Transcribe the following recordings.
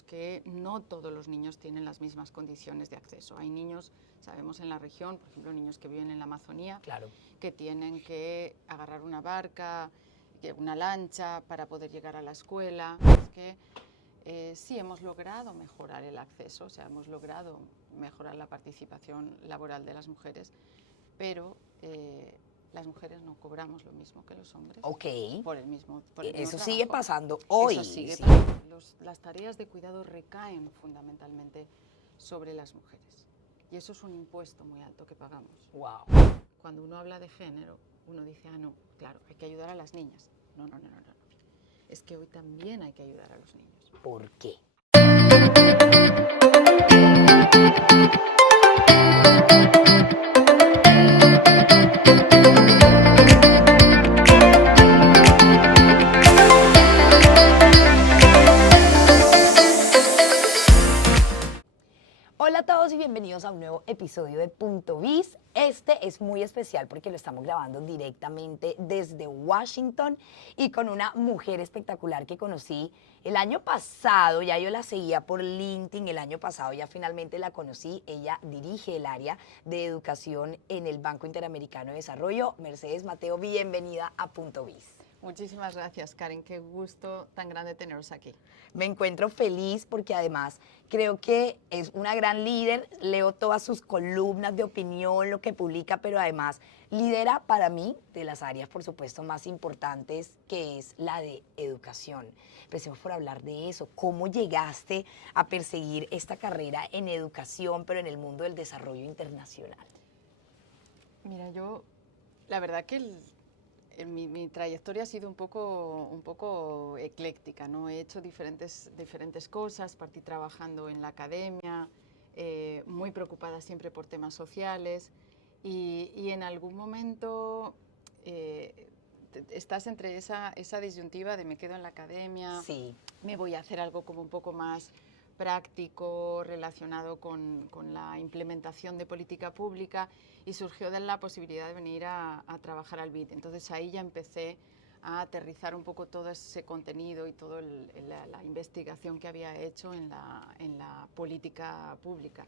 sabemos que no todos los niños tienen las mismas condiciones de acceso. Hay niños, sabemos en la región, por ejemplo, niños que viven en la Amazonía, que tienen que agarrar una barca, una lancha para poder llegar a la escuela. Es que sí hemos logrado mejorar el acceso, o sea, hemos logrado mejorar la participación laboral de las mujeres, pero las mujeres no cobramos lo mismo que los hombres. Por el mismo Eso trabajo. sigue pasando hoy. Eso sigue pasando. Las tareas de cuidado recaen fundamentalmente sobre las mujeres. Y eso es un impuesto muy alto que pagamos. Wow. Cuando uno habla de género, uno dice, no, claro, hay que ayudar a las niñas. No. Es que hoy también hay que ayudar a los niños. ¿Por qué? Hola a todos y bienvenidos a un nuevo episodio de Punto Biz. Este es muy especial porque lo estamos grabando directamente desde Washington y con una mujer espectacular que conocí el año pasado. Ya yo la seguía por LinkedIn, el año pasado ya finalmente la conocí. Ella dirige el área de educación en el Banco Interamericano de Desarrollo. Mercedes Mateo, bienvenida a Punto Biz. Muchísimas gracias, Karen. Qué gusto tan grande teneros aquí. Me encuentro feliz porque además creo que es una gran líder. Leo todas sus columnas de opinión, lo que publica, pero además lidera para mí de las áreas, por supuesto, más importantes, que es la de educación. Empecemos por hablar de eso. ¿Cómo llegaste a perseguir esta carrera en educación, pero en el mundo del desarrollo internacional? Mira, la verdad que mi trayectoria ha sido un poco ecléctica, ¿no? He hecho diferentes cosas, partí trabajando en la academia, muy preocupada siempre por temas sociales y en algún momento estás entre esa disyuntiva de me quedo en la academia, me voy a hacer algo como un poco más práctico relacionado con la implementación de política pública y surgió de la posibilidad de venir a trabajar al BID. Entonces ahí ya empecé a aterrizar un poco todo ese contenido y toda la investigación que había hecho en la política pública.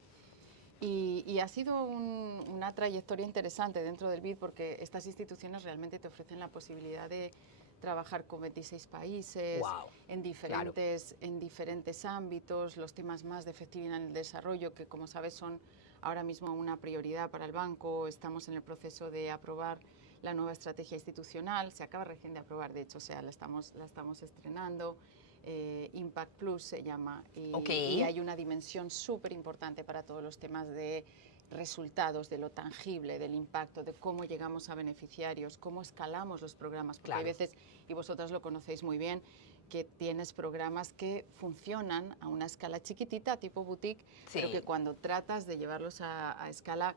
Y ha sido una trayectoria interesante dentro del BID porque estas instituciones realmente te ofrecen la posibilidad de trabajar con 26 países, en diferentes ámbitos, los temas más de efectividad en el desarrollo, que como sabes son ahora mismo una prioridad para el banco. Estamos en el proceso de aprobar la nueva estrategia institucional, se acaba recién de aprobar, de hecho, o sea, la estamos estrenando. Impact Plus se llama, y hay una dimensión súper importante para todos los temas de resultados, de lo tangible, del impacto, de cómo llegamos a beneficiarios, cómo escalamos los programas, porque hay veces, y vosotras lo conocéis muy bien, que tienes programas que funcionan a una escala chiquitita, tipo boutique, pero que cuando tratas de llevarlos a escala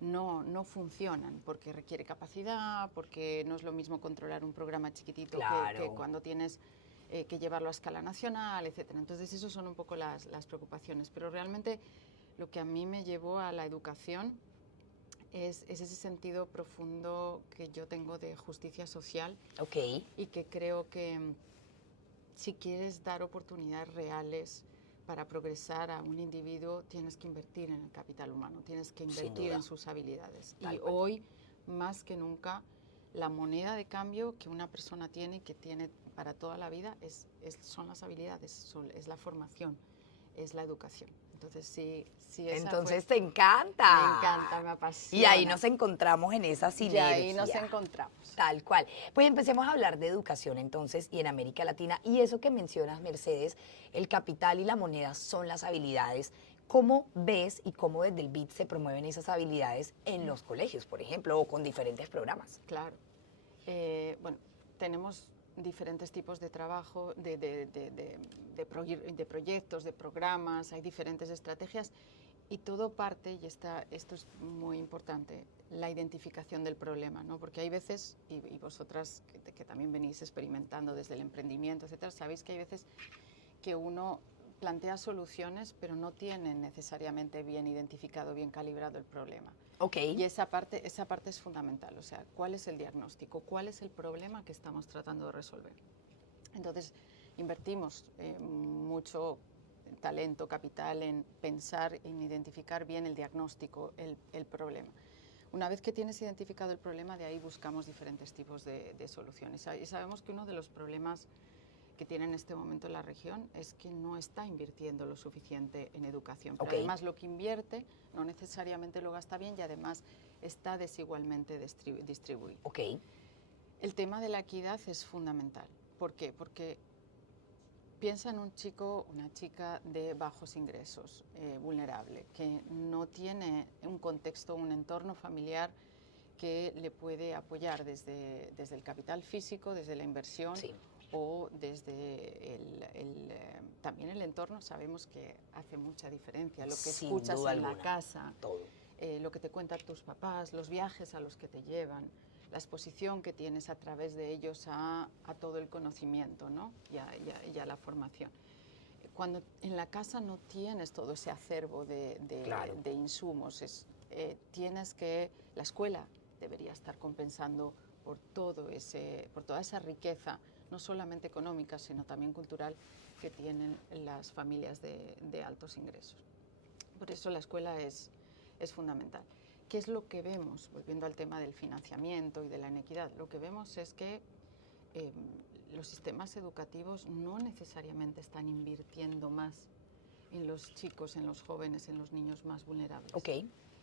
no funcionan, porque requiere capacidad, porque no es lo mismo controlar un programa chiquitito que cuando tienes que llevarlo a escala nacional, etcétera. Entonces, esas son un poco las preocupaciones. Pero realmente lo que a mí me llevó a la educación es ese sentido profundo que yo tengo de justicia social y que creo que si quieres dar oportunidades reales para progresar a un individuo, tienes que invertir en el capital humano, tienes que invertir en sus habilidades. Y hoy, más que nunca, la moneda de cambio que una persona tiene y que tiene para toda la vida son las habilidades, es la formación, es la educación. Entonces, sí Entonces te encanta. Me encanta, me apasiona. Y ahí nos encontramos en esa sinergia. Y ahí nos encontramos. Tal cual. Pues empecemos a hablar de educación entonces y en América Latina. Y eso que mencionas, Mercedes, el capital y la moneda son las habilidades. ¿Cómo ves y cómo desde el BID se promueven esas habilidades en los colegios, por ejemplo, o con diferentes programas? Claro. Bueno, tenemos diferentes tipos de trabajo, de proyectos, de programas, hay diferentes estrategias y todo parte, y esto es muy importante, la identificación del problema, ¿no? Porque hay veces, y vosotras que también venís experimentando desde el emprendimiento, etcétera, sabéis que hay veces que uno plantea soluciones, pero no tiene necesariamente bien identificado, bien calibrado el problema. Y esa parte es fundamental, o sea, ¿cuál es el diagnóstico? ¿Cuál es el problema que estamos tratando de resolver? Entonces, invertimos mucho talento capital en pensar, en identificar bien el diagnóstico, el problema. Una vez que tienes identificado el problema, de ahí buscamos diferentes tipos de soluciones. Y sabemos que uno de los problemas que tiene en este momento la región es que no está invirtiendo lo suficiente en educación. Pero además lo que invierte no necesariamente lo gasta bien y además está desigualmente distribuido. El tema de la equidad es fundamental. ¿Por qué? Porque piensa en un chico, una chica de bajos ingresos, vulnerable, que no tiene un contexto, un entorno familiar que le puede apoyar desde el capital físico, desde la inversión, o desde también el entorno. Sabemos que hace mucha diferencia lo que escuchas en la casa, lo que te cuentan tus papás, los viajes a los que te llevan, la exposición que tienes a través de ellos a todo el conocimiento, ¿no? y a la formación. Cuando en la casa no tienes todo ese acervo de insumos, la escuela debería estar compensando por toda esa riqueza, no solamente económica, sino también cultural, que tienen las familias de altos ingresos. Por eso la escuela es fundamental. ¿Qué es lo que vemos? Volviendo al tema del financiamiento y de la inequidad, lo que vemos es que los sistemas educativos no necesariamente están invirtiendo más en los chicos, en los jóvenes, en los niños más vulnerables.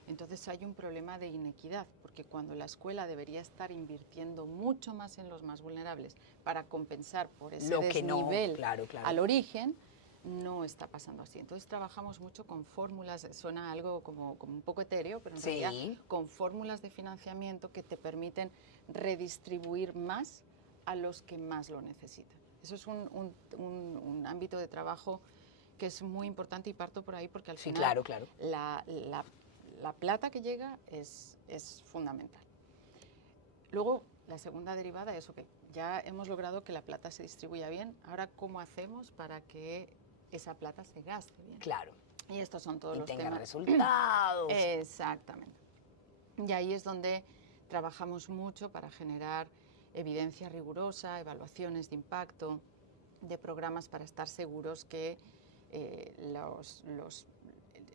Entonces hay un problema de inequidad, porque cuando la escuela debería estar invirtiendo mucho más en los más vulnerables para compensar por ese desnivel al origen, no está pasando así. Entonces trabajamos mucho con fórmulas, suena algo como un poco etéreo, pero en realidad con fórmulas de financiamiento que te permiten redistribuir más a los que más lo necesitan. Eso es un ámbito de trabajo que es muy importante, y parto por ahí porque al final la plata que llega es fundamental. Luego, la segunda derivada es, ya hemos logrado que la plata se distribuya bien, ahora ¿cómo hacemos para que esa plata se gaste bien? Y estos son todos los temas. Y tenga resultados. Exactamente. Y ahí es donde trabajamos mucho para generar evidencia rigurosa, evaluaciones de impacto, de programas para estar seguros que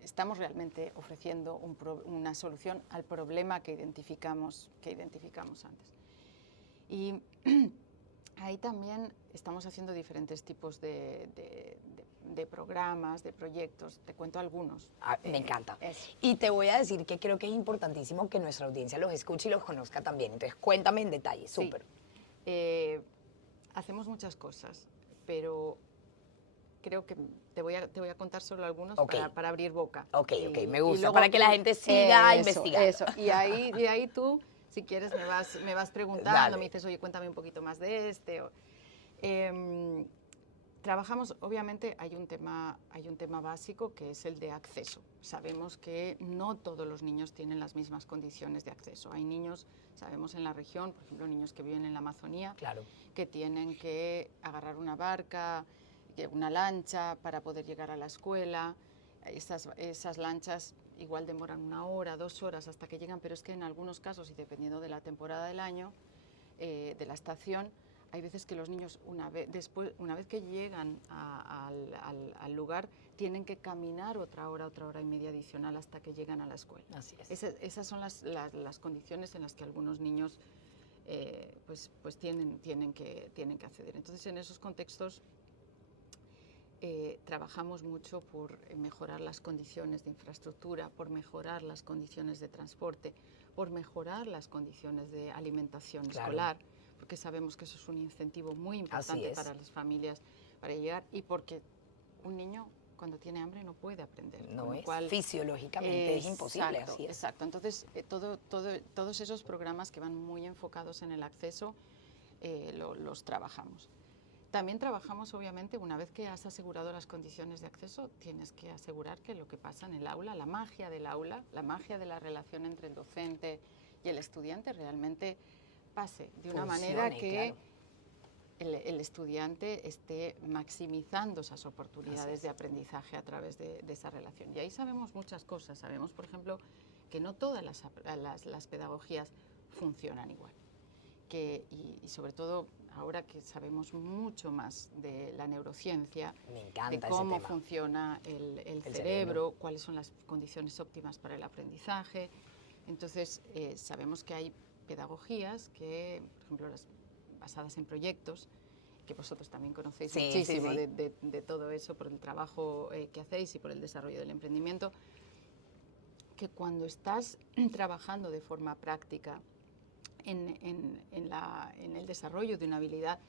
estamos realmente ofreciendo una solución al problema que identificamos antes. Y ahí también estamos haciendo diferentes tipos de programas, de proyectos. Te cuento algunos. Me encanta. Y te voy a decir que creo que es importantísimo que nuestra audiencia los escuche y los conozca también. Entonces, cuéntame en detalle. Súper. Hacemos muchas cosas, pero creo que te voy a contar solo algunos para abrir boca. Me gusta, luego, para que la gente siga investigando. Eso, y ahí tú, si quieres, me vas preguntando, me dices, oye, cuéntame un poquito más de este. Trabajamos, obviamente, hay un tema básico que es el de acceso. Sabemos que no todos los niños tienen las mismas condiciones de acceso. Hay niños, sabemos en la región, por ejemplo, niños que viven en la Amazonía, que tienen que agarrar una barca, una lancha para poder llegar a la escuela. Esas lanchas igual demoran 1 hora, 2 horas hasta que llegan, pero es que en algunos casos, y dependiendo de la temporada del año, de la estación, hay veces que los niños, una vez que llegan al lugar, tienen que caminar otra hora y media adicional hasta que llegan a la escuela. Así es. Esas son las condiciones en las que algunos niños pues tienen que acceder. Entonces, en esos contextos, trabajamos mucho por mejorar las condiciones de infraestructura, por mejorar las condiciones de transporte, por mejorar las condiciones de alimentación escolar, porque sabemos que eso es un incentivo muy importante para las familias para llegar, y porque un niño cuando tiene hambre no puede aprender. Fisiológicamente es imposible. Así es. Exacto. Entonces, todos esos programas que van muy enfocados en el acceso los trabajamos. También trabajamos, obviamente, una vez que has asegurado las condiciones de acceso, tienes que asegurar que lo que pasa en el aula, la magia del aula, la magia de la relación entre el docente y el estudiante realmente pase de una manera que el estudiante esté maximizando esas oportunidades de aprendizaje a través de esa relación. Y ahí sabemos muchas cosas. Sabemos, por ejemplo, que no todas las pedagogías funcionan igual. Y sobre todo, ahora que sabemos mucho más de la neurociencia, Me encanta de ese cómo tema. funciona el cerebro, cuáles son las condiciones óptimas para el aprendizaje. Entonces, sabemos que hay pedagogías que, por ejemplo, las basadas en proyectos, que vosotros también conocéis muchísimo de todo eso por el trabajo que hacéis y por el desarrollo del emprendimiento, que cuando estás trabajando de forma práctica en el desarrollo de una habilidad,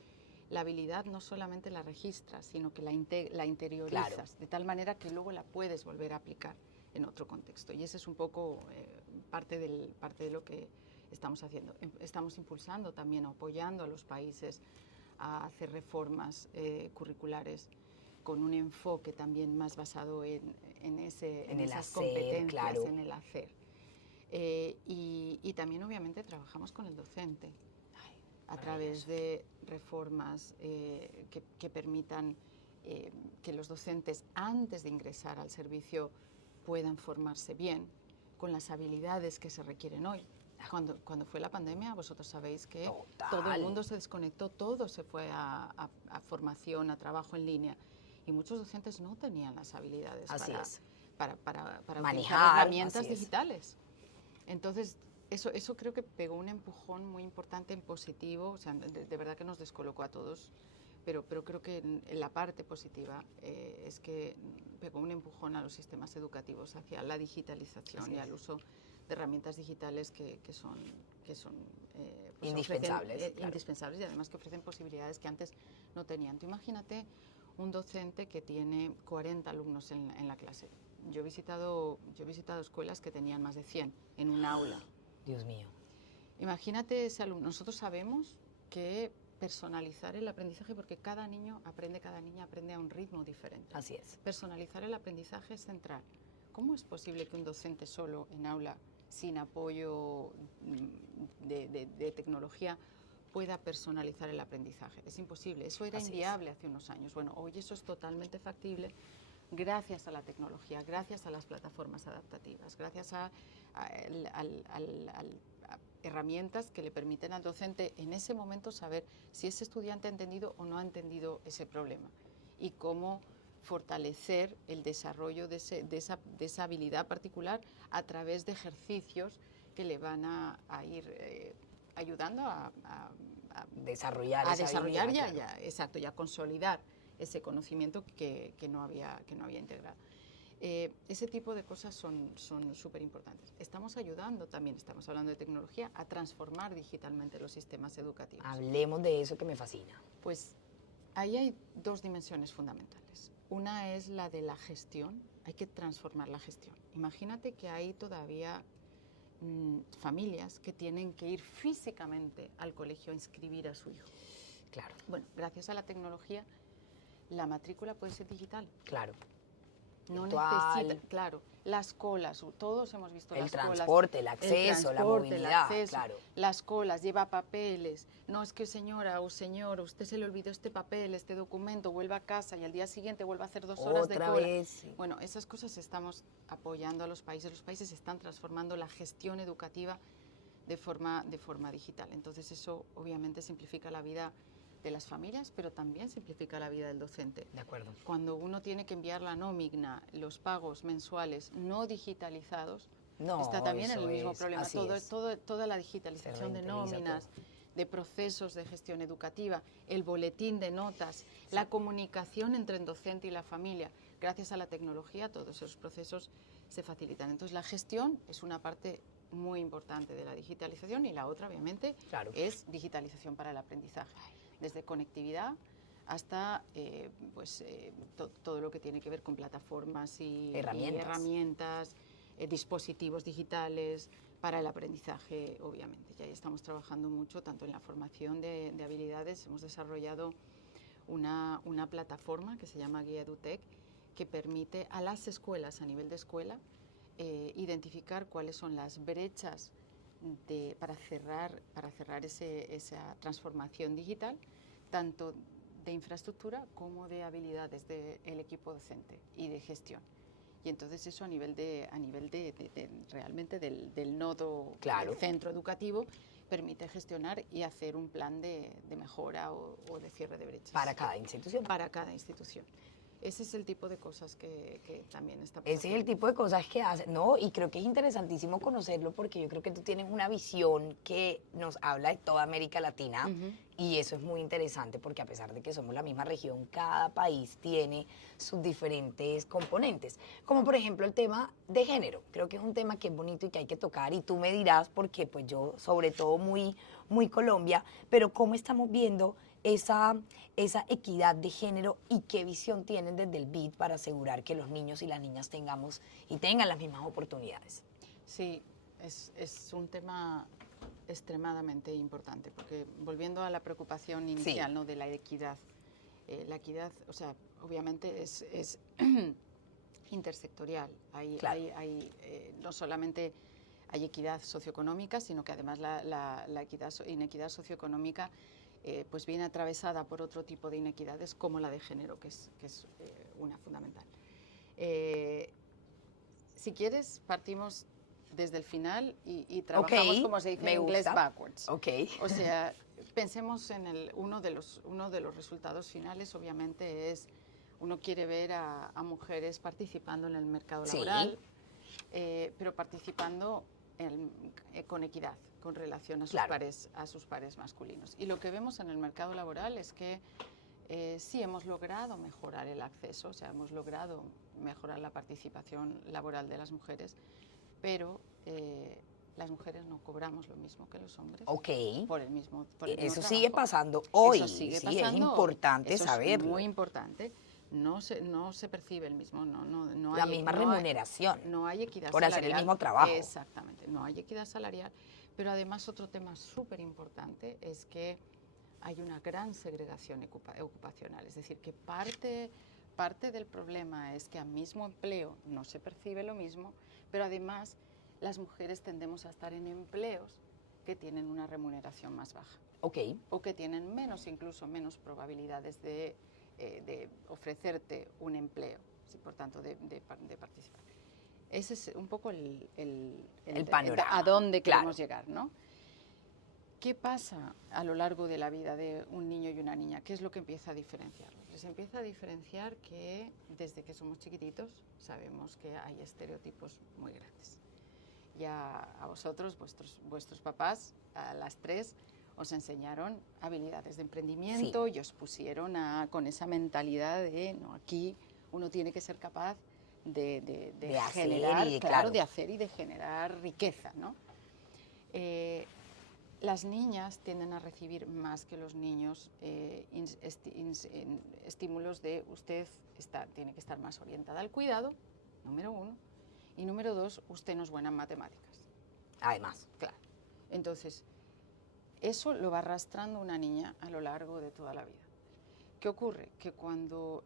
la habilidad no solamente la registras, sino que la interiorizas, de tal manera que luego la puedes volver a aplicar en otro contexto. Y ese es un poco parte de lo que estamos haciendo. Estamos impulsando también, apoyando a los países a hacer reformas curriculares con un enfoque también más basado en esas competencias, en el hacer. Y también obviamente trabajamos con el docente a través de reformas que permitan que los docentes antes de ingresar al servicio puedan formarse bien con las habilidades que se requieren hoy. Cuando fue la pandemia, vosotros sabéis que todo el mundo se desconectó, todo se fue a formación, a trabajo en línea, y muchos docentes no tenían las habilidades para utilizar herramientas digitales. Entonces, eso creo que pegó un empujón muy importante en positivo, o sea, de verdad que nos descolocó a todos, pero creo que en la parte positiva es que pegó un empujón a los sistemas educativos hacia la digitalización y al uso de herramientas digitales que son pues indispensables. Indispensables, y además que ofrecen posibilidades que antes no tenían. Tú imagínate un docente que tiene 40 alumnos en la clase. Yo he visitado escuelas que tenían más de 100 en un aula. Dios mío. Imagínate ese alumno. Nosotros sabemos que personalizar el aprendizaje, porque cada niña aprende a un ritmo diferente. Así es. Personalizar el aprendizaje es central. ¿Cómo es posible que un docente solo en aula, sin apoyo de tecnología, pueda personalizar el aprendizaje? Es imposible. Eso era inviable hace unos años. Bueno, hoy eso es totalmente factible gracias a la tecnología, gracias a las plataformas adaptativas, gracias a herramientas que le permiten al docente en ese momento saber si ese estudiante ha entendido o no ha entendido ese problema y cómo fortalecer el desarrollo de esa habilidad particular a través de ejercicios que le van a ir ayudando a desarrollar y a consolidar ese conocimiento que no había integrado. Ese tipo de cosas son súper importantes. Estamos ayudando también, estamos hablando de tecnología, a transformar digitalmente los sistemas educativos. Hablemos de eso que me fascina. Pues ahí hay dos dimensiones fundamentales. Una es la de la gestión, hay que transformar la gestión. Imagínate que hay todavía familias que tienen que ir físicamente al colegio a inscribir a su hijo. Claro. Bueno, gracias a la tecnología, la matrícula puede ser digital. Claro. No necesita, claro, las colas, todos hemos visto las colas. El transporte, la movilidad, claro. Las colas, lleva papeles. No, es que señora o señor, usted se le olvidó este papel, este documento, vuelva a casa y al día siguiente vuelva a hacer 2 horas de cola. Otra vez. Sí. Bueno, esas cosas estamos apoyando a los países. Los países están transformando la gestión educativa de forma digital. Entonces eso obviamente simplifica la vida de las familias, pero también simplifica la vida del docente. De acuerdo. Cuando uno tiene que enviar la nómina, los pagos mensuales no digitalizados, está también en el mismo problema. Toda la digitalización de nóminas, de procesos de gestión educativa, el boletín de notas, la comunicación entre el docente y la familia. Gracias a la tecnología, todos esos procesos se facilitan. Entonces, la gestión es una parte muy importante de la digitalización y la otra, obviamente, es digitalización para el aprendizaje. Desde conectividad hasta todo lo que tiene que ver con plataformas y herramientas dispositivos digitales para el aprendizaje, obviamente. Ya estamos trabajando mucho, tanto en la formación de habilidades, hemos desarrollado una plataforma que se llama Guía EduTech, que permite a las escuelas, a nivel de escuela, identificar cuáles son las brechas para cerrar esa transformación digital, tanto de infraestructura como de habilidades del equipo docente y de gestión. Y entonces eso a nivel realmente del nodo, del centro educativo, permite gestionar y hacer un plan de mejora o de cierre de brechas. Para cada institución. Para cada institución. Ese es el tipo de cosas que también está pasando. Ese es el tipo de cosas que hacen, ¿no? Y creo que es interesantísimo conocerlo porque yo creo que tú tienes una visión que nos habla de toda América Latina y eso es muy interesante porque a pesar de que somos la misma región, cada país tiene sus diferentes componentes. Como por ejemplo el tema de género. Creo que es un tema que es bonito y que hay que tocar y tú me dirás porque pues yo sobre todo muy Colombia, pero cómo estamos viendo esa equidad de género y qué visión tienen desde el BID para asegurar que los niños y las niñas tengan las mismas oportunidades. Sí, es un tema extremadamente importante, porque volviendo a la preocupación inicial, ¿no?, de la equidad, la equidad, o sea, obviamente es intersectorial. No solamente hay equidad socioeconómica, sino que además la inequidad socioeconómica pues viene atravesada por otro tipo de inequidades como la de género, que es una fundamental. Si quieres, partimos desde el final y trabajamos, como se dice en inglés, backwards. O sea, pensemos en uno de los resultados finales, obviamente, es uno quiere ver a mujeres participando en el mercado laboral, pero participando con equidad, con relación a sus pares masculinos. Y lo que vemos en el mercado laboral es que sí hemos logrado mejorar el acceso, o sea, hemos logrado mejorar la participación laboral de las mujeres, pero las mujeres no cobramos lo mismo que los hombres. Por el mismo eso trabajo. Sigue pasando hoy. Eso sigue pasando. Es importante saberlo. Es muy importante. No se percibe el mismo, la misma remuneración. No hay equidad por salarial. Hacer el mismo trabajo. Exactamente, no hay equidad salarial. Pero además otro tema súper importante es que hay una gran segregación ocupacional. Es decir, que parte del problema es que al mismo empleo no se percibe lo mismo, pero además las mujeres tendemos a estar en empleos que tienen una remuneración más baja. O que tienen incluso menos probabilidades de ofrecerte un empleo, ¿sí? Por tanto, de participar. Ese es un poco el panorama. A dónde queremos llegar, ¿no? ¿Qué pasa a lo largo de la vida de un niño y una niña? ¿Qué es lo que empieza a diferenciarlos? Les empieza a diferenciar que desde que somos chiquititos sabemos que hay estereotipos muy grandes. Ya a vosotros, vuestros papás, a las tres, os enseñaron habilidades de emprendimiento y os pusieron con esa mentalidad de, no, aquí uno tiene que ser capaz de generar, de hacer y de generar riqueza, ¿no? Las niñas tienden a recibir más que los niños estímulos de usted tiene que estar más orientada al cuidado, número uno, y número dos, usted no es buena en matemáticas. Además. Claro. Entonces, eso lo va arrastrando una niña a lo largo de toda la vida. ¿Qué ocurre? Que cuando,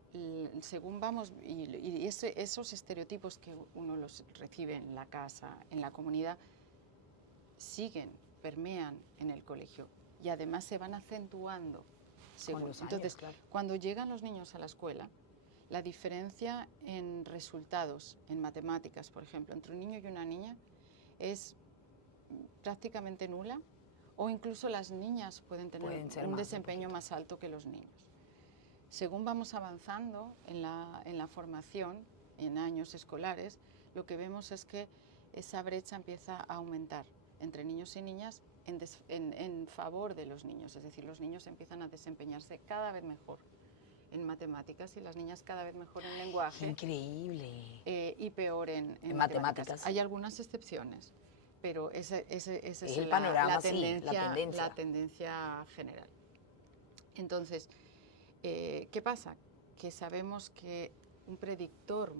según vamos, y esos estereotipos que uno los recibe en la casa, en la comunidad, permean en el colegio y además se van acentuando. Entonces, cuando llegan los niños a la escuela, la diferencia en resultados, en matemáticas, por ejemplo, entre un niño y una niña es prácticamente nula, o incluso las niñas pueden tener un desempeño más alto que los niños. Según vamos avanzando en la formación, en años escolares, lo que vemos es que esa brecha empieza a aumentar entre niños y niñas en favor de los niños. Es decir, los niños empiezan a desempeñarse cada vez mejor en matemáticas y las niñas cada vez mejor en lenguaje. Increíble. Y peor en matemáticas. Hay algunas excepciones, pero ese es el panorama, la tendencia general. Entonces, ¿qué pasa? Que sabemos que un predictor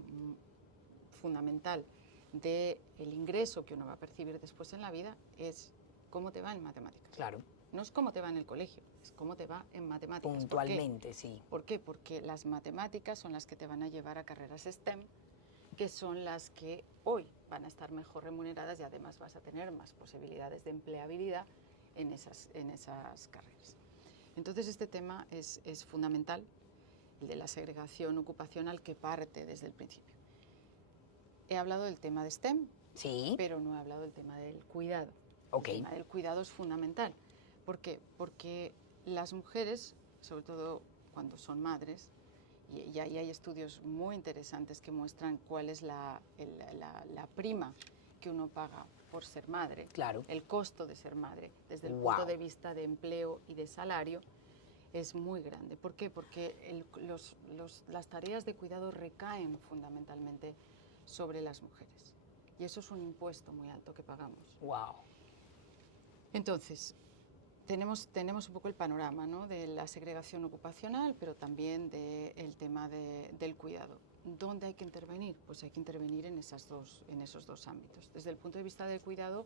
fundamental del ingreso que uno va a percibir después en la vida es cómo te va en matemáticas. Claro. No es cómo te va en el colegio, es cómo te va en matemáticas. Puntualmente, sí. ¿Por qué? Porque las matemáticas son las que te van a llevar a carreras STEM, que son las que hoy van a estar mejor remuneradas y además vas a tener más posibilidades de empleabilidad en esas carreras. Entonces este tema es fundamental, el de la segregación ocupacional que parte desde el principio. He hablado del tema de STEM, sí, pero no he hablado del tema del cuidado. Okay. El tema del cuidado es fundamental. ¿Por qué? Porque las mujeres, sobre todo cuando son madres, y ahí hay estudios muy interesantes que muestran cuál es la prima que uno paga por ser madre, claro, el costo de ser madre, desde el punto de vista de empleo y de salario, es muy grande. ¿Por qué? Porque las tareas de cuidado recaen fundamentalmente sobre las mujeres. Y eso es un impuesto muy alto que pagamos. Wow. Entonces, tenemos un poco el panorama, ¿no?, de la segregación ocupacional, pero también del tema del cuidado. ¿Dónde hay que intervenir? Pues hay que intervenir en esos dos ámbitos. Desde el punto de vista del cuidado,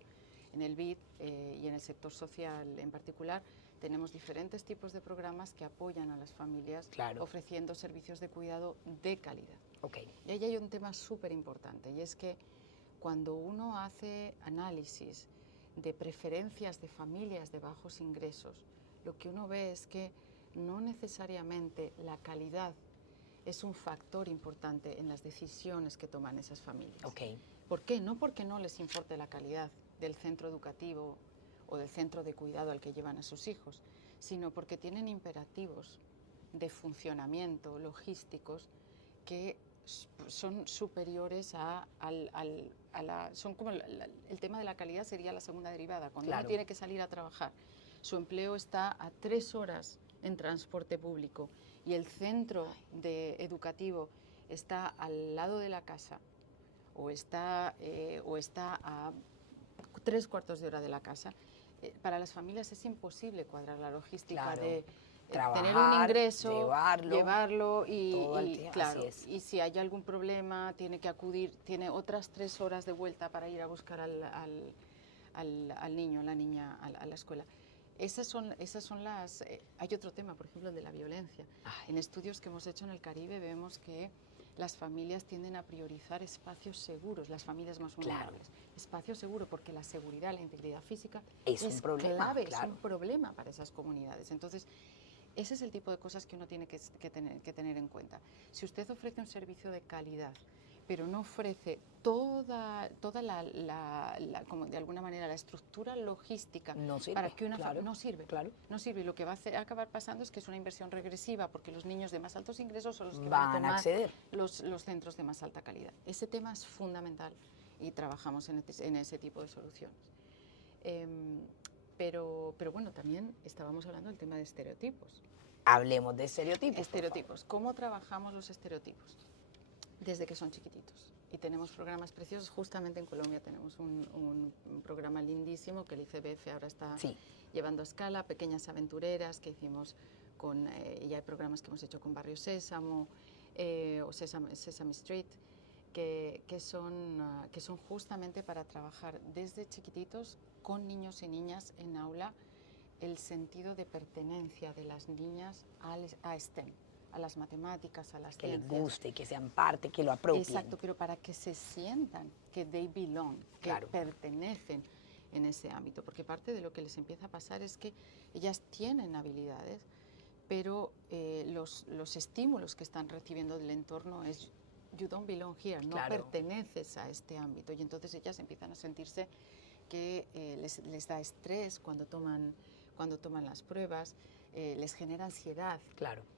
en el BID y en el sector social en particular, tenemos diferentes tipos de programas que apoyan a las familias, claro, ofreciendo servicios de cuidado de calidad. Okay. Y ahí hay un tema súper importante, y es que cuando uno hace análisis de preferencias de familias de bajos ingresos, lo que uno ve es que no necesariamente la calidad es un factor importante en las decisiones que toman esas familias. Okay. ¿Por qué? No porque no les importe la calidad del centro educativo o del centro de cuidado al que llevan a sus hijos, sino porque tienen imperativos de funcionamiento, logísticos, que son superiores son como el tema de la calidad sería la segunda derivada. Cuando claro, uno tiene que salir a trabajar, su empleo está a 3 horas en transporte público y el centro educativo está al lado de la casa o está a 3/4 de hora de la casa, para las familias es imposible cuadrar la logística claro. de Trabajar, tener un ingreso, llevarlo y claro, así es. y si hay algún problema tiene que acudir, tiene otras 3 horas de vuelta para ir a buscar al niño, a la niña a la escuela. Esas son las... hay otro tema, por ejemplo, el de la violencia. Ay. En estudios que hemos hecho en el Caribe vemos que las familias tienden a priorizar espacios seguros, las familias más vulnerables. Claro. Espacio seguro, porque la seguridad, la integridad física es un problema, clave, claro. Es un problema para esas comunidades. Entonces, ese es el tipo de cosas que uno tiene que tener en cuenta. Si usted ofrece un servicio de calidad, pero no ofrece toda como de alguna manera la estructura logística no sirve, para que una claro, no sirve, claro. No sirve. Y lo que va a acabar pasando es que es una inversión regresiva, porque los niños de más altos ingresos son los que van a tomar acceder los centros de más alta calidad. Ese tema es fundamental y trabajamos en ese tipo de soluciones. Pero bueno, también estábamos hablando del tema de estereotipos. Hablemos de estereotipos. Estereotipos. ¿Cómo trabajamos los estereotipos? Desde que son chiquititos. Y tenemos programas preciosos. Justamente en Colombia tenemos un programa lindísimo que el ICBF ahora está llevando a escala, Pequeñas Aventureras, que hicimos y hay programas que hemos hecho con Barrio Sésamo o Sesame Street, que son justamente para trabajar desde chiquititos con niños y niñas en aula el sentido de pertenencia de las niñas a STEM, a las matemáticas, a las ciencias. Que les guste, que sean parte, que lo apropien. Exacto, pero para que se sientan que they belong, que pertenecen en ese ámbito, porque parte de lo que les empieza a pasar es que ellas tienen habilidades, pero los estímulos que están recibiendo del entorno es you don't belong here, no perteneces a este ámbito, y entonces ellas empiezan a sentirse que les da estrés cuando toman las pruebas, les genera ansiedad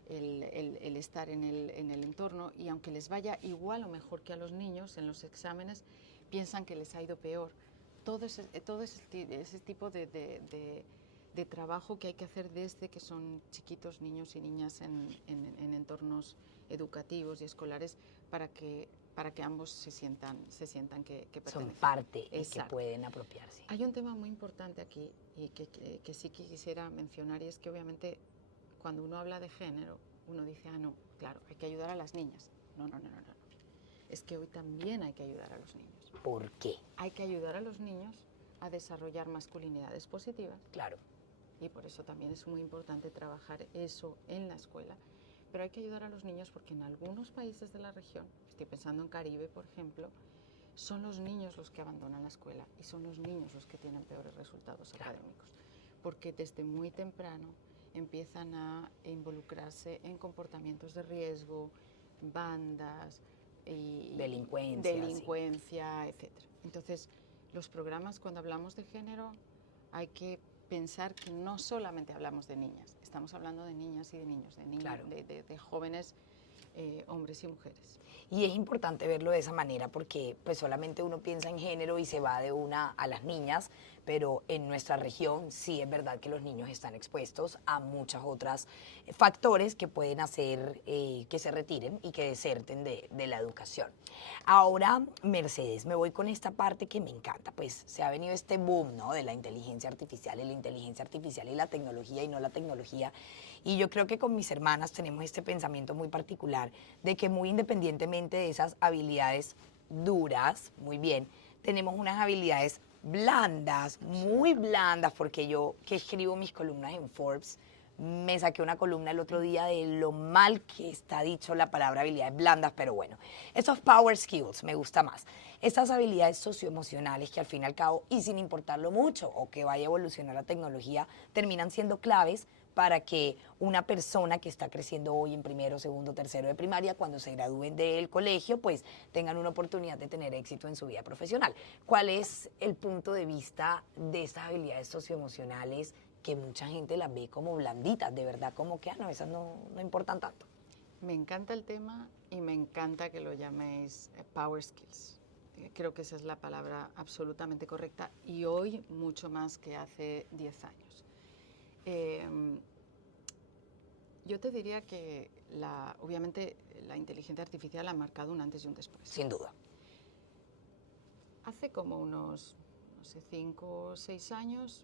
el estar en el entorno, y aunque les vaya igual o mejor que a los niños en los exámenes, piensan que les ha ido peor. Todo ese tipo de trabajo que hay que hacer desde que son chiquitos, niños y niñas en entornos educativos y escolares, para que ambos se sientan que pertenecen. Son parte y que pueden apropiarse. Hay un tema muy importante aquí y que sí quisiera mencionar, y es que obviamente cuando uno habla de género, uno dice, no, claro, hay que ayudar a las niñas. No. Es que hoy también hay que ayudar a los niños. ¿Por qué? Hay que ayudar a los niños a desarrollar masculinidades positivas. Claro. Y por eso también es muy importante trabajar eso en la escuela. Pero hay que ayudar a los niños porque en algunos países de la región, estoy pensando en Caribe, por ejemplo, son los niños los que abandonan la escuela y son los niños los que tienen peores resultados académicos. Porque desde muy temprano empiezan a involucrarse en comportamientos de riesgo, bandas, y delincuencia, etc. Entonces, los programas, cuando hablamos de género, hay que pensar que no solamente hablamos de niñas, estamos hablando de niñas y de niños, de niños, Claro. de jóvenes, hombres y mujeres. Y es importante verlo de esa manera porque pues solamente uno piensa en género y se va de una a las niñas, pero en nuestra región sí es verdad que los niños están expuestos a muchas otras factores que pueden hacer que se retiren y que deserten de la educación. Ahora, Mercedes, me voy con esta parte que me encanta, pues se ha venido este boom, ¿no?, de la inteligencia artificial y la tecnología y no la tecnología. Y yo creo que con mis hermanas tenemos este pensamiento muy particular de que muy independientemente de esas habilidades duras, muy bien, tenemos unas habilidades blandas, muy blandas, porque yo que escribo mis columnas en Forbes, me saqué una columna el otro día de lo mal que está dicho la palabra habilidades blandas, pero bueno, esos power skills me gusta más. Estas habilidades socioemocionales que al fin y al cabo, y sin importarlo mucho o que vaya a evolucionar la tecnología, terminan siendo claves para que una persona que está creciendo hoy en primero, segundo, tercero de primaria, cuando se gradúen del colegio, pues tengan una oportunidad de tener éxito en su vida profesional. ¿Cuál es el punto de vista de estas habilidades socioemocionales que mucha gente las ve como blanditas, de verdad, como que, no, esas no importan tanto? Me encanta el tema y me encanta que lo llaméis Power Skills. Creo que esa es la palabra absolutamente correcta y hoy mucho más que hace 10 años. Yo te diría que obviamente la inteligencia artificial ha marcado un antes y un después. Sin duda. Hace como unos, no sé, 5 o 6 años,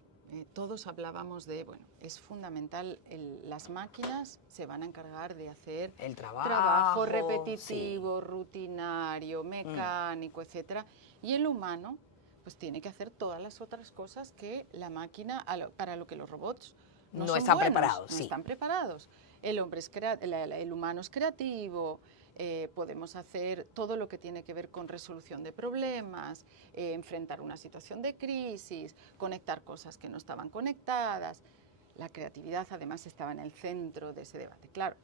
todos hablábamos de, bueno, es fundamental, las máquinas se van a encargar de hacer el trabajo repetitivo, sí, rutinario, mecánico, etcétera, y el humano pues tiene que hacer todas las otras cosas que la máquina, para lo que los robots no están preparados. No están preparados. El humano es creativo, podemos hacer todo lo que tiene que ver con resolución de problemas, enfrentar una situación de crisis, conectar cosas que no estaban conectadas. La creatividad además estaba en el centro de ese debate. Claro,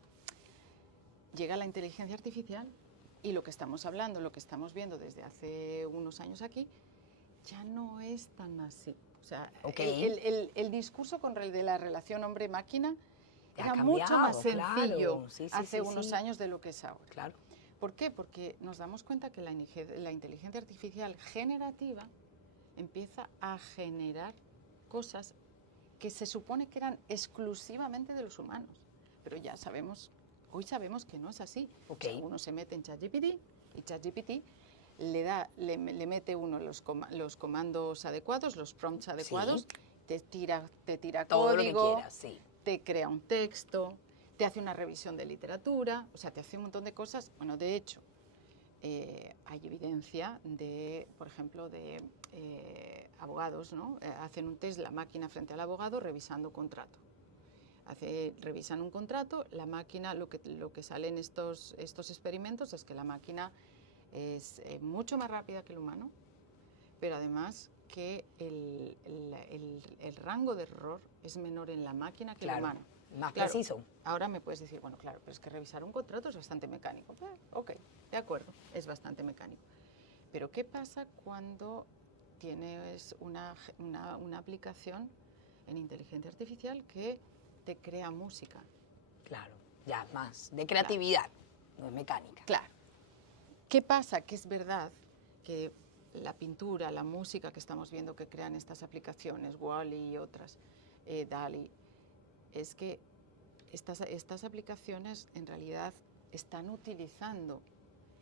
llega la inteligencia artificial y lo que estamos hablando, lo que estamos viendo desde hace unos años aquí, ya no es tan así. O sea, el discurso de la relación hombre-máquina era mucho más sencillo hace unos años de lo que es ahora. Claro. ¿Por qué? Porque nos damos cuenta que la inteligencia artificial generativa empieza a generar cosas que se supone que eran exclusivamente de los humanos. Pero ya sabemos, hoy sabemos que no es así. O sea, uno se mete en ChatGPT y ChatGPT le mete uno los comandos adecuados, los prompts adecuados, sí, te tira todo código, lo que quieras, sí, te crea un texto, te hace una revisión de literatura, o sea, te hace un montón de cosas. Bueno, de hecho, hay evidencia de, por ejemplo, de abogados, ¿no? Hacen un test la máquina frente al abogado revisando contrato. Revisan un contrato, la máquina, lo que sale en estos experimentos es que la máquina es mucho más rápida que el humano, pero además que el rango de error es menor en la máquina que el humano. Más preciso. Ahora me puedes decir, bueno, claro, pero es que revisar un contrato es bastante mecánico. Ok, de acuerdo, es bastante mecánico. Pero ¿qué pasa cuando tienes una aplicación en inteligencia artificial que te crea música? Claro, ya más de creatividad, no es mecánica. Claro. ¿Qué pasa? Que es verdad que la pintura, la música que estamos viendo que crean estas aplicaciones, Wall-E y otras, DALL-E, es que estas aplicaciones en realidad están utilizando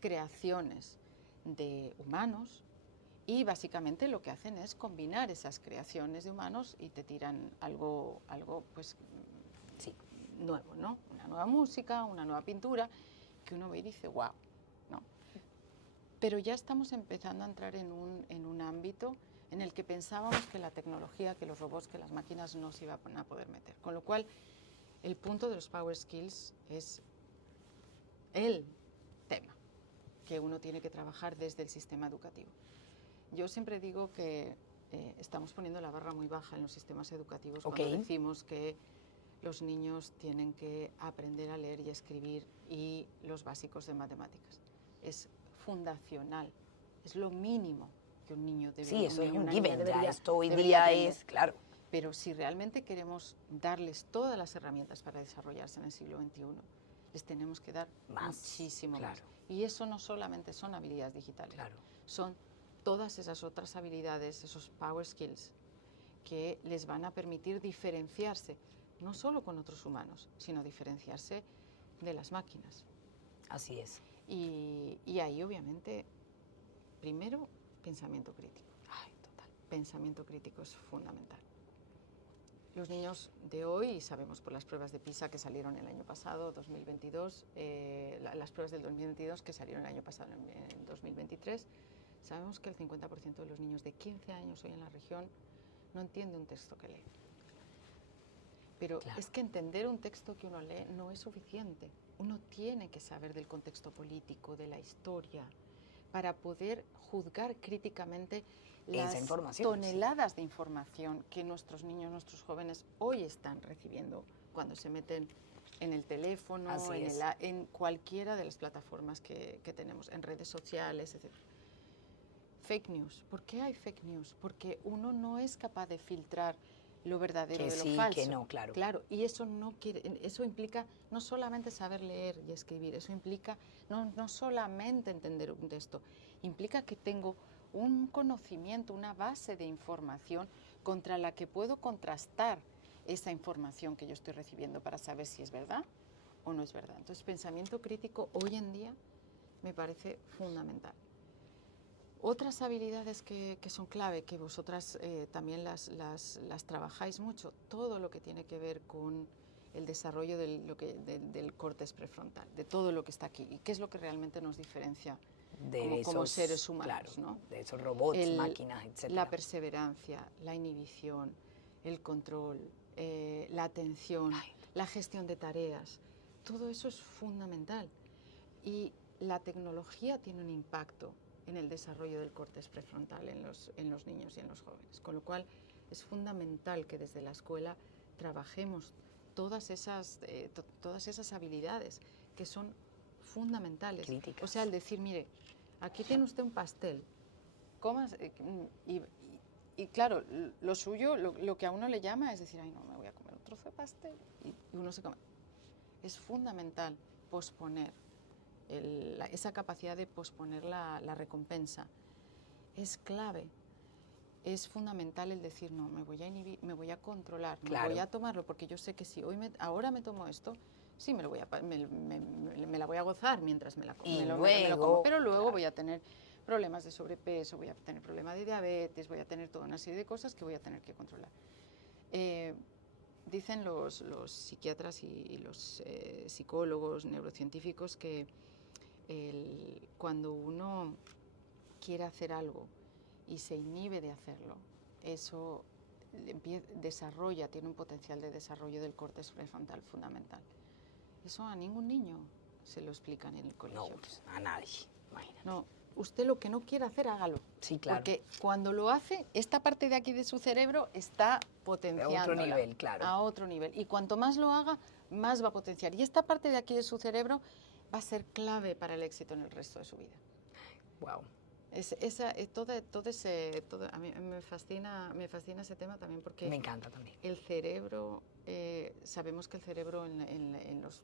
creaciones de humanos y básicamente lo que hacen es combinar esas creaciones de humanos y te tiran algo pues sí, nuevo, ¿no? Una nueva música, una nueva pintura, que uno ve y dice, wow, ¿no? Pero ya estamos empezando a entrar en un ámbito en el que pensábamos que la tecnología, que los robots, que las máquinas no se iban a poder meter. Con lo cual, el punto de los Power Skills es el tema que uno tiene que trabajar desde el sistema educativo. Yo siempre digo que estamos poniendo la barra muy baja en los sistemas educativos cuando decimos que los niños tienen que aprender a leer y escribir y los básicos de matemáticas. Es fundacional, es lo mínimo que un niño debe. Sí, eso es un given, ya esto hoy día es, claro. Pero si realmente queremos darles todas las herramientas para desarrollarse en el siglo XXI, les tenemos que dar muchísimo más. Y eso no solamente son habilidades digitales, son todas esas otras habilidades, esos power skills, que les van a permitir diferenciarse, no solo con otros humanos, sino diferenciarse de las máquinas. Así es. Y ahí, obviamente, primero, pensamiento crítico. Ay, total. Pensamiento crítico es fundamental. Los niños de hoy, sabemos por las pruebas de PISA que salieron el año pasado, 2022, las pruebas del 2022 que salieron el año pasado, en 2023, sabemos que el 50% de los niños de 15 años hoy en la región no entiende un texto que lee. Pero es que entender un texto que uno lee no es suficiente. Uno tiene que saber del contexto político, de la historia, para poder juzgar críticamente las toneladas de información que nuestros niños, nuestros jóvenes hoy están recibiendo cuando se meten en el teléfono, en cualquiera de las plataformas que tenemos, en redes sociales, etc. Fake news. ¿Por qué hay fake news? Porque uno no es capaz de filtrar lo verdadero de lo falso. Que no, claro. Claro, y eso eso implica no solamente saber leer y escribir, eso implica no solamente entender un texto, implica que tengo un conocimiento, una base de información contra la que puedo contrastar esa información que yo estoy recibiendo para saber si es verdad o no es verdad. Entonces, pensamiento crítico hoy en día me parece fundamental. Otras habilidades que son clave, que vosotras también las trabajáis mucho, todo lo que tiene que ver con el desarrollo del córtex prefrontal, de todo lo que está aquí, y qué es lo que realmente nos diferencia como seres humanos, ¿no? De esos robots, máquinas, etc. La perseverancia, la inhibición, el control, la atención, la gestión de tareas, todo eso es fundamental. Y la tecnología tiene un impacto en el desarrollo del córtex prefrontal en los niños y en los jóvenes, con lo cual es fundamental que desde la escuela trabajemos todas esas habilidades que son fundamentales. Críticas. O sea, el decir, mire, aquí tiene usted un pastel, comas, y claro, lo suyo, lo que a uno le llama es decir, ay no, me voy a comer un trozo de pastel, y uno se come. Es fundamental posponer. Esa capacidad de posponer la recompensa es clave. Es fundamental el decir, no, me voy a inhibir, me voy a controlar, me voy a tomarlo, porque yo sé que si ahora me tomo esto, sí, me la voy a gozar mientras me lo como, pero luego voy a tener problemas de sobrepeso, voy a tener problemas de diabetes, voy a tener toda una serie de cosas que voy a tener que controlar. Dicen los psiquiatras y los psicólogos, neurocientíficos, que cuando uno quiere hacer algo y se inhibe de hacerlo, eso tiene un potencial de desarrollo del córtex prefrontal fundamental. Eso a ningún niño se lo explican en el colegio. No, pues, a nadie, imagínate. No, usted lo que no quiere hacer, hágalo. Sí, claro. Porque cuando lo hace, esta parte de aquí de su cerebro está potenciando. A otro nivel, claro. A otro nivel. Y cuanto más lo haga, más va a potenciar. Y esta parte de aquí de su cerebro va a ser clave para el éxito en el resto de su vida. Wow. A mí me fascina ese tema también porque... Me encanta también. El cerebro, sabemos que el cerebro en los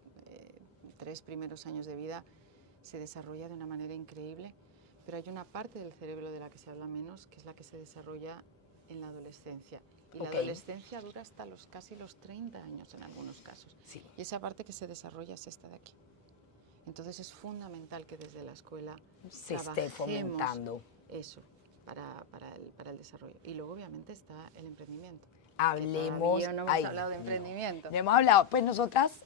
3 primeros años de vida se desarrolla de una manera increíble, pero hay una parte del cerebro de la que se habla menos, que es la que se desarrolla en la adolescencia. Y la adolescencia dura hasta casi los 30 años en algunos casos. Sí. Y esa parte que se desarrolla es esta de aquí. Entonces es fundamental que desde la escuela se esté fomentando eso para el desarrollo. Y luego obviamente está el emprendimiento. Hablemos. No hemos hablado de emprendimiento. No hemos hablado. Pues nosotras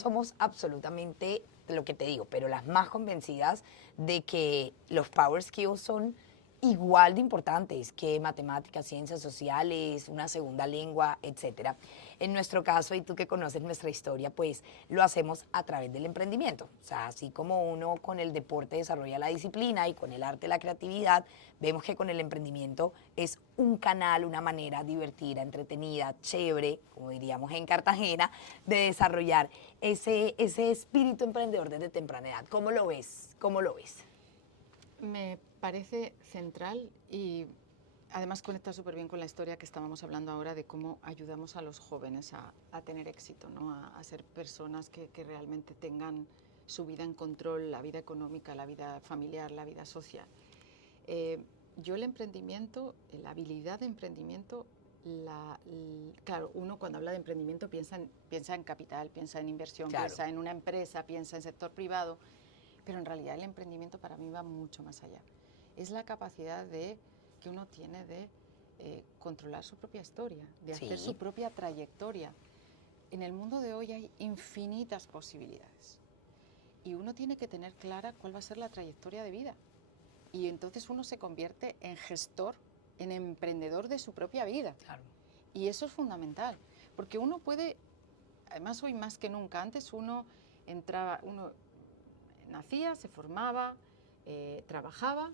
somos absolutamente, lo que te digo, pero las más convencidas de que los power skills son igual de importantes que matemáticas, ciencias sociales, una segunda lengua, etcétera. En nuestro caso, y tú que conoces nuestra historia, pues lo hacemos a través del emprendimiento. O sea, así como uno con el deporte desarrolla la disciplina y con el arte la creatividad, vemos que con el emprendimiento es un canal, una manera divertida, entretenida, chévere, como diríamos en Cartagena, de desarrollar ese espíritu emprendedor desde temprana edad. ¿Cómo lo ves? ¿Cómo lo ves? Me parece central y además conecta súper bien con la historia que estábamos hablando ahora de cómo ayudamos a los jóvenes a tener éxito, ¿no? A ser personas que realmente tengan su vida en control, la vida económica, la vida familiar, la vida social. Yo el emprendimiento, la habilidad de emprendimiento, claro, uno cuando habla de emprendimiento piensa en capital, piensa en inversión, claro, piensa en una empresa, piensa en sector privado, pero en realidad el emprendimiento para mí va mucho más allá. Es la capacidad que uno tiene de controlar su propia historia, de hacer su propia trayectoria. En el mundo de hoy hay infinitas posibilidades y uno tiene que tener clara cuál va a ser la trayectoria de vida. Y entonces uno se convierte en gestor, en emprendedor de su propia vida. Claro. Y eso es fundamental, porque uno puede, además hoy más que nunca, antes uno nacía, se formaba, trabajaba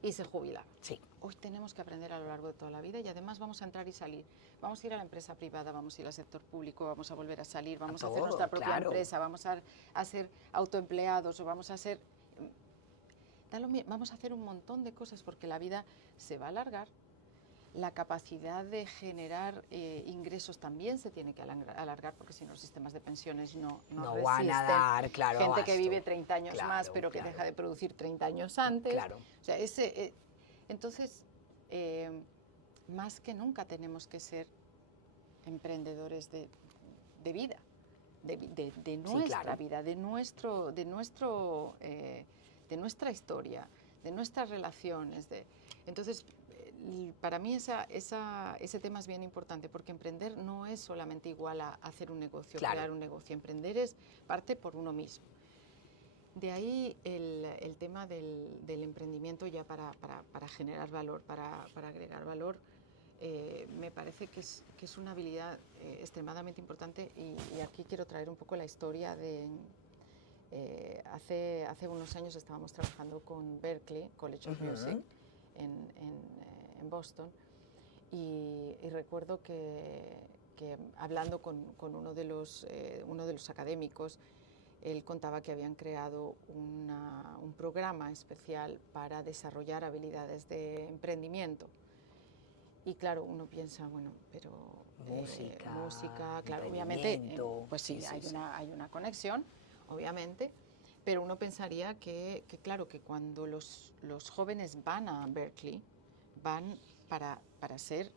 y se jubilaba. Sí. Hoy tenemos que aprender a lo largo de toda la vida y además vamos a entrar y salir. Vamos a ir a la empresa privada, vamos a ir al sector público, vamos a volver a salir, vamos a hacer nuestra propia empresa, vamos a ser autoempleados o vamos a ser... Vamos a hacer un montón de cosas porque la vida se va a alargar. La capacidad de generar ingresos también se tiene que alargar porque si no los sistemas de pensiones no resisten. Van a dar, claro, gente que vive 30 años más pero que deja de producir 30 años antes. Claro. O sea, entonces, más que nunca tenemos que ser emprendedores de vida, de nuestra vida, de nuestra historia, de nuestras relaciones. Entonces, para mí ese tema es bien importante, porque emprender no es solamente igual a hacer un negocio, crear un negocio. Emprender es parte por uno mismo. De ahí el tema del emprendimiento ya para generar valor, para agregar valor, me parece que es una habilidad extremadamente importante y aquí quiero traer un poco la historia de... hace unos años estábamos trabajando con Berklee College of Music en Boston y recuerdo que hablando con uno de los académicos, él contaba que habían creado un programa especial para desarrollar habilidades de emprendimiento. Y claro, uno piensa, bueno, pero música, claro, obviamente, pues sí, hay una conexión, obviamente, pero uno pensaría que claro, que cuando los jóvenes van a Berklee, van para ser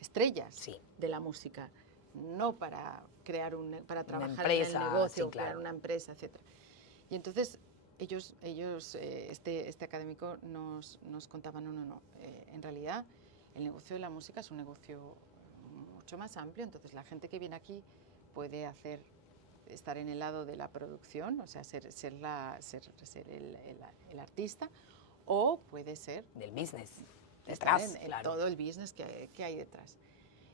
estrellas de la música, no para crear para trabajar en el negocio, crear una empresa, etc. Y entonces ellos este académico nos contaban, no, en realidad el negocio de la música es un negocio mucho más amplio, entonces la gente que viene aquí puede estar en el lado de la producción, o sea, ser el artista, o puede ser... del business, detrás, todo el business que hay detrás.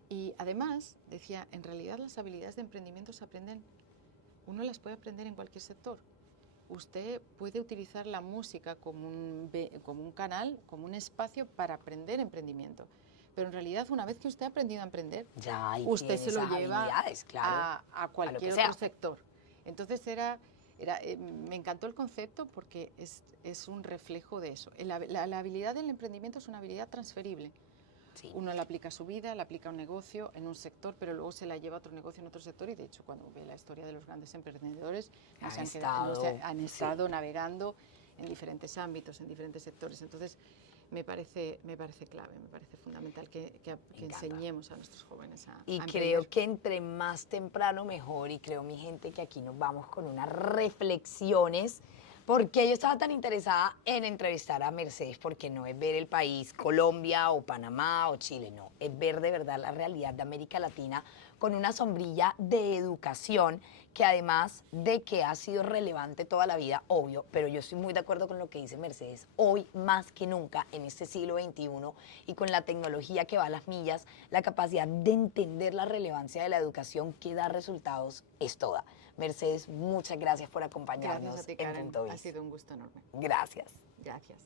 Y además, decía, en realidad las habilidades de emprendimiento uno las puede aprender en cualquier sector. Usted puede utilizar la música como un canal, como un espacio para aprender emprendimiento. Pero en realidad, una vez que usted ha aprendido a emprender, usted se lo lleva a cualquier otro sector. Entonces me encantó el concepto porque es un reflejo de eso. La habilidad del emprendimiento es una habilidad transferible. Sí. Uno la aplica a su vida, la aplica a un negocio en un sector, pero luego se la lleva a otro negocio en otro sector y de hecho cuando ve la historia de los grandes emprendedores han estado navegando en diferentes ámbitos, en diferentes sectores. Entonces me parece clave, me parece fundamental que enseñemos a nuestros jóvenes a emprender. Creo que entre más temprano mejor, y creo, mi gente, que aquí nos vamos con unas reflexiones. Porque yo estaba tan interesada en entrevistar a Mercedes, porque no es ver el país Colombia o Panamá o Chile, no, es ver de verdad la realidad de América Latina con una sombrilla de educación que además de que ha sido relevante toda la vida, obvio, pero yo estoy muy de acuerdo con lo que dice Mercedes, hoy más que nunca en este siglo XXI y con la tecnología que va a las millas, la capacidad de entender la relevancia de la educación que da resultados es toda. Mercedes, muchas gracias por acompañarnos. Gracias a ti, Karen. Ha sido un gusto enorme. Gracias. Gracias.